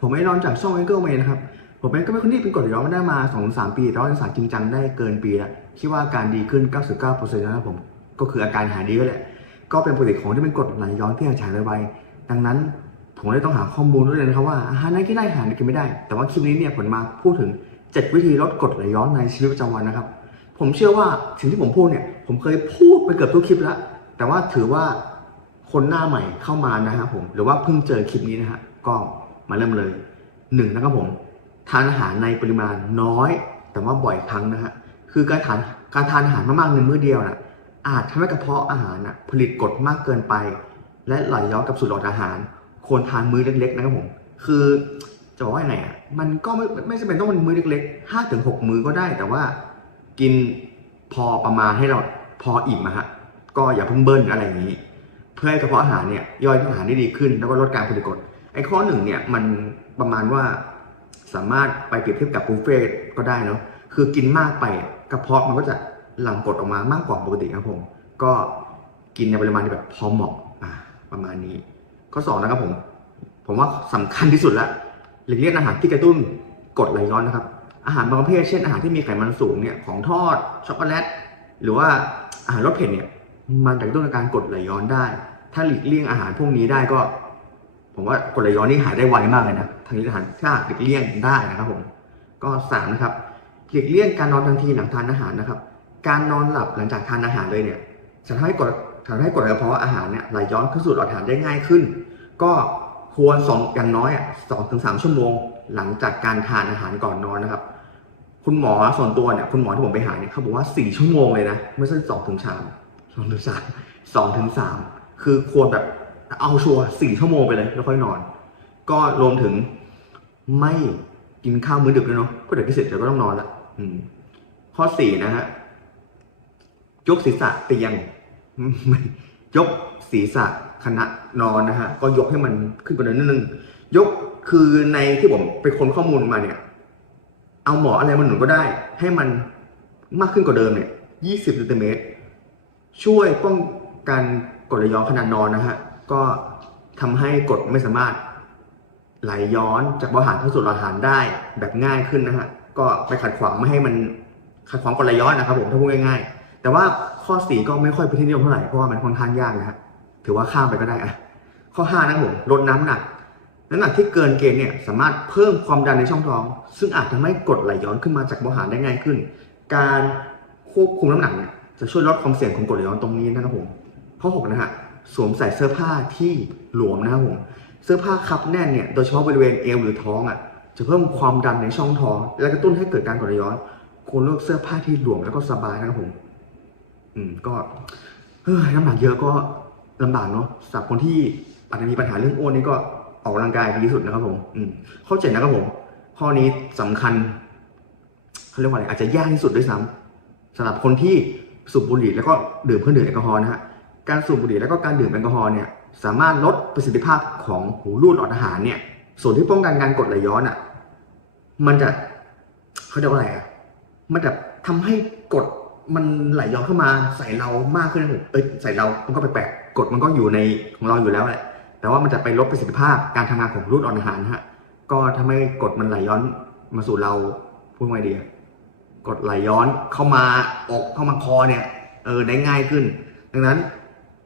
ผมไม่นอนจากช่องไอเกิลเมย์นะครับ ผมเองก็เป็นคนที่เป็นกดไหลย้อนมาได้มา2อสามปีแต่ว่าศึกษาจริงจังได้เกินปีล้วคิดว่าการดีขึ้น 99%แล้วนะครับผม ก็คืออาการหายดีก็แหละ ก็เป็นปกติของที่เป็นกดไหลย้อนที่หายฉายไวๆดังนั้นผมเลยต้องหาข้อมูลด้วยนะครับว่าอาหารไหนกินได้อาหารไหนกินไม่ได้ แต่ว่าคลิปนี้เนี่ยผมมาพูดถึง 7 วิธีลดกดไหลย้อนในชีวิตประจำวันนะครับ ผมเชื่อว่าสิ่งที่ผมพูดเนี่ย ผมเคยพูดไปเกือบทุกคลิปแล้ว แต่ว่าถือว่าคนหน้าใหม่เข้ามานะครับผม หรือว่าเพิ่งเจอคลิปนี้นะฮะก็ มาเริ่มเลยหนึ่งนะครับผมทานอาหารในปริมาณน้อย แต่ว่าบ่อยครั้งนะฮะคือการทานการทานอาหารมากๆในมื้อเดียวน่ะอาจทำให้กระเพาะอาหารน่ะผลิตกรดมากเกินไป และไหลย้อนกับสูตรหลอดอาหารควรทานมื้อเล็ก ๆ นะครับผมคือจะบอกว่าไงอะมันก็ไม่ไม่จำเป็นต้องเป็นมื้อเล็กๆห้าถึงหกมื้อก็ได้ แต่ว่ากินพอประมาณให้เราพออิ่มอะฮะก็อย่าเพิ่งเบิ้ลอะไรอย่างนี้ เพื่อให้กระเพาะอาหารเนี่ยย่อยอาหารได้ดีขึ้น แล้วก็ลดการผลิตกรด ไอ้ข้อหนึ่งเนี่ยมันประมาณว่าสามารถไปเปรียบเทียบกับบุฟเฟ่ต์ก็ได้เนาะคือกินมากไปกระเพาะมันก็จะหลั่งกรดออกมามากกว่าปกติครับผม ก็กินในปริมาณที่แบบพอเหมาะอ่าประมาณนี้ ข้อสองนะครับผม ผมว่าสำคัญที่สุดละหลีกเลี่ยงอาหารที่กระตุ้นกรดไหลย้อนนะครับ อาหารบางประเภทเช่นอาหารที่มีไขมันสูงเนี่ยของทอดช็อกโกแลตหรือว่าอาหารรสเผ็ดเนี่ยมันจะกระตุ้นอาการกรดไหลย้อนได้ ถ้าหลีกเลี่ยงอาหารพวกนี้ได้ก็ ผมว่ากรดไหลย้อนนี่หายได้ไวมากเลยนะทางนี้อาหารถ้าหลีกเลี่ยงได้นะครับผมก็สามนะครับหลีกเลี่ยงการนอนทันทีหลังทานอาหารนะครับ การนอนหลับหลังจากทานอาหารเลยเนี่ยจะทำให้กรดทำให้กรดกระเพาะอาหารเนี่ยไหลย้อนเข้าสู่หลอดอาหารได้ง่ายขึ้น ก็ควรสองอย่างน้อยสองถึงสามชั่วโมง หลังจากการทานอาหารก่อนนอนนะครับ คุณหมอส่วนตัวเนี่ยคุณหมอที่ผมไปหาเนี่ยเขาบอกว่าสี่ชั่วโมงเลยนะไม่ใช่สองถึงสามสองถึงสามสองถึงสามคือควรแบบ เอาชัวร์สี่ชั่วโมงไปเลยแล้วค่อยนอน ก็รวมถึงไม่กินข้าวมื้อดึกด้วยเนาะเพราะเดี๋ยวกินเสร็จเดี๋ยวก็ต้องนอนละข้อสี่นะฮะยกศีรษะเตียงยกศีรษะขณะนอนนะฮะก็ยกให้มันขึ้นกว่าเดิมนิดนึงยกคือในที่ผมไปค้นข้อมูลมาเนี่ย เอาหมออะไรมาหนุนก็ได้ ให้มันมากขึ้นกว่าเดิมเนี่ย 20ซนติเมตร ช่วยป้องกันกรดไหลย้อนขณะนอนนะฮะ ก็ทำให้กรดไม่สามารถไหลย้อนจากเบาหวานเข้าสู่หลอดอาหารได้แบบง่ายขึ้นนะฮะก็ไปขัดขวางไม่ให้มันขัดขวางกรดไหลย้อนนะครับผมถ้าพูดง่ายๆ แต่ว่าข้อสี่ก็ไม่ค่อยเป็นที่นิยมเท่าไหร่เพราะว่ามันค่อนข้างยากนะฮะถือว่าข้ามไปก็ได้อะข้อห้านะผมลดน้ำหนักน้ำหนักที่เกินเกณฑ์เนี่ยสามารถเพิ่มความดันในช่องท้อง ซึ่งอาจทำให้กรดไหลย้อนขึ้นมาจากเบาหวานได้ง่ายขึ้น การควบคุมน้ำหนักเนี่ยจะช่วยลดความเสี่ยงของกรดไหลย้อนตรงนี้นะครับผมข้อหกนะฮะ สวมใส่เสื้อผ้าที่หลวมนะครับผมเสื้อผ้าคับแน่นเนี่ยโดยเฉพาะบริเวณเอวหรือท้องอะจะเพิ่มความดันในช่องท้อง และกระตุ้นให้เกิดการกดย้อนควรเลือกเสื้อผ้าที่หลวมแล้วก็สบายนะครับผม อืมก็เฮ้ยน้ำหนักเยอะก็ลำบากเนาะสำหรับคนที่อาจจะมีปัญหาเรื่องอ้วนนี่ก็ออกกำลังกายดีที่สุดนะครับผม อืมข้อเจ็ดนะครับผม ข้อนี้สำคัญเขาเรียกว่าอะไรอาจจะยากที่สุดด้วยซ้ำสำหรับคนที่สูบบุหรี่แล้วก็ดื่มเครื่องดื่มแอลกอฮอล์นะฮะ การสูบบุหรี่แล้วก็การดื่มแอลกอฮอล์เนี่ยสามารถลดประสิทธิภาพของหูรูดหลอดอาหารเนี่ย ส่วนที่ป้องกันการกดไหลย้อนอะ มันจะเขาเรียกว่าอะไรอะ มันจะทำให้กดมันไหลย้อนเข้ามาใส่เรามากขึ้นนะผมเอ้ยใส่เรา มันก็แปลกๆกดมันก็อยู่ในของเราอยู่แล้วแหละ แต่ว่ามันจะไปลดประสิทธิภาพการทำงานของรูดอ่อนอาหารฮะ ก็ทำให้กดมันไหลย้อนมาสู่เราพูดไงดีอะกดไหลย้อนเข้ามาอกเข้ามาคอเนี่ยเออได้ง่ายขึ้น ดังนั้น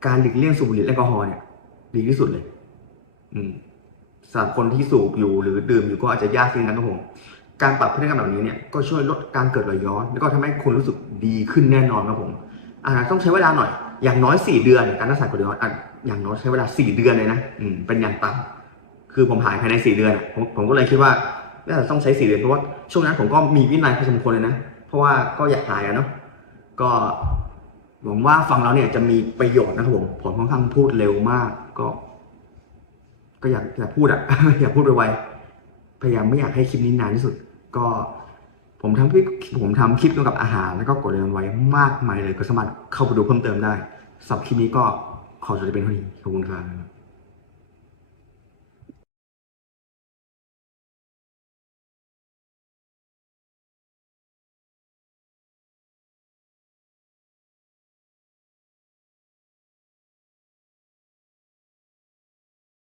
การหลีกเลี่ยงสูบบุหรี่แอลกอฮอล์เนี่ยดีที่สุดเลย อืมสำหรับคนที่สูบอยู่หรือดื่มอยู่ก็อาจจะยากขึ้นนะครับผมการปรับพฤติกรรมแบบนี้เนี่ยก็ช่วยลดการเกิดไหลย้อน แล้วก็ทำให้คุณรู้สึกดีขึ้นแน่นอนครับผมอาจจะต้องใช้เวลาหน่อย อย่างน้อยสี่เดือนการรักษากรดไหลย้อนอย่างน้อยใช้เวลาสี่เดือนเลยนะอืมเป็นอย่างต่ำคือผมหายภายในสี่เดือนผมผมก็เลยคิดว่าน่าจะต้องใช้สี่เดือนเพราะว่าช่วงนั้นผมก็มีวินัยพอสมควรเลยนะ เพราะว่าก็อยากหายอะเนาะก็ หวังว่าฟังแล้วเนี่ยจะมีประโยชน์นะครับผมผมค่อนข้างพูดเร็วมาก ก็ ก็อยากอยากพูดอะ อยากพูดไวๆพยายามไม่อยากให้คลิปนี้นานที่สุด ก็ ผมทำคลิปผมทำคลิปเกี่ยวกับอาหาร แล้วก็กดเรียนไว้มากมายเลย ก็สามารถเข้าไปดูเพิ่มเติมได้สำหรับคลิปนี้ก็ขอจบไปเป็นเท่านี้ขอบคุณครับ